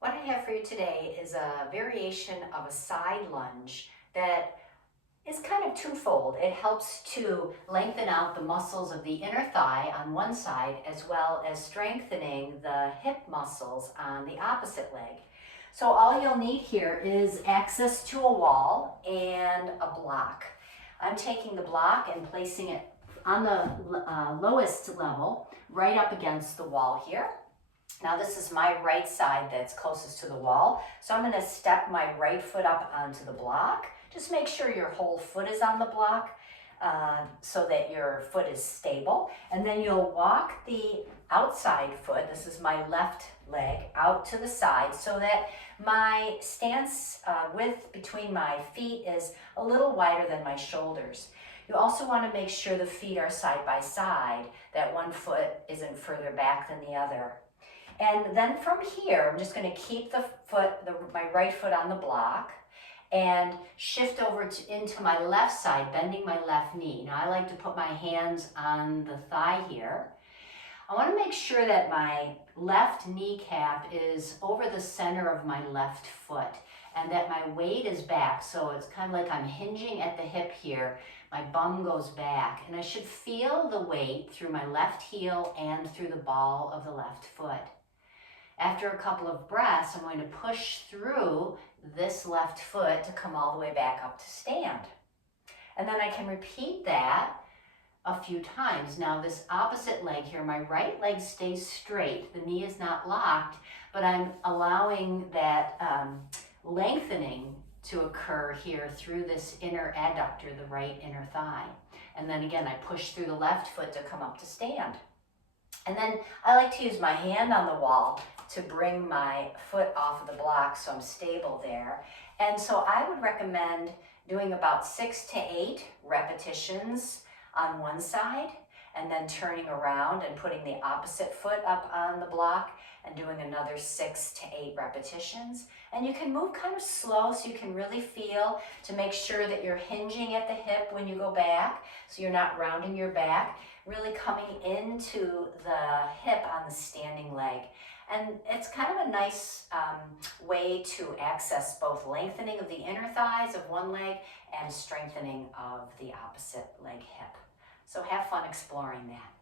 What I have for you today is a variation of a side lunge that is kind of twofold. It helps to lengthen out the muscles of the inner thigh on one side as well as strengthening the hip muscles on the opposite leg. So all you'll need here is access to a wall and a block. I'm taking the block and placing it on the lowest level right up against the wall here. Now this is my right side that's closest to the wall. So I'm going to step my right foot up onto the block. Just make sure your whole foot is on the block so that your foot is stable. And then you'll walk the outside foot, this is my left leg, out to the side so that my stance width between my feet is a little wider than my shoulders. You also want to make sure the feet are side by side, that one foot isn't further back than the other. And then from here, I'm just going to keep my right foot on the block and shift over into my left side, bending my left knee. Now I like to put my hands on the thigh here. I want to make sure that my left kneecap is over the center of my left foot and that my weight is back. So it's kind of like I'm hinging at the hip here. My bum goes back and I should feel the weight through my left heel and through the ball of the left foot. After a couple of breaths, I'm going to push through this left foot to come all the way back up to stand. And then I can repeat that a few times. Now this opposite leg here, my right leg stays straight. The knee is not locked, but I'm allowing that lengthening to occur here through this inner adductor, the right inner thigh. And then again, I push through the left foot to come up to stand. And then I like to use my hand on the wall to bring my foot off of the block so I'm stable there. And so I would recommend doing about 6 to 8 repetitions on one side and then turning around and putting the opposite foot up on the block and doing another 6 to 8 repetitions. And you can move kind of slow so you can really feel to make sure that you're hinging at the hip when you go back, so you're not rounding your back, really coming into the hip on the standing leg. And it's kind of a nice way to access both lengthening of the inner thighs of one leg and strengthening of the opposite leg hip. So have fun exploring that.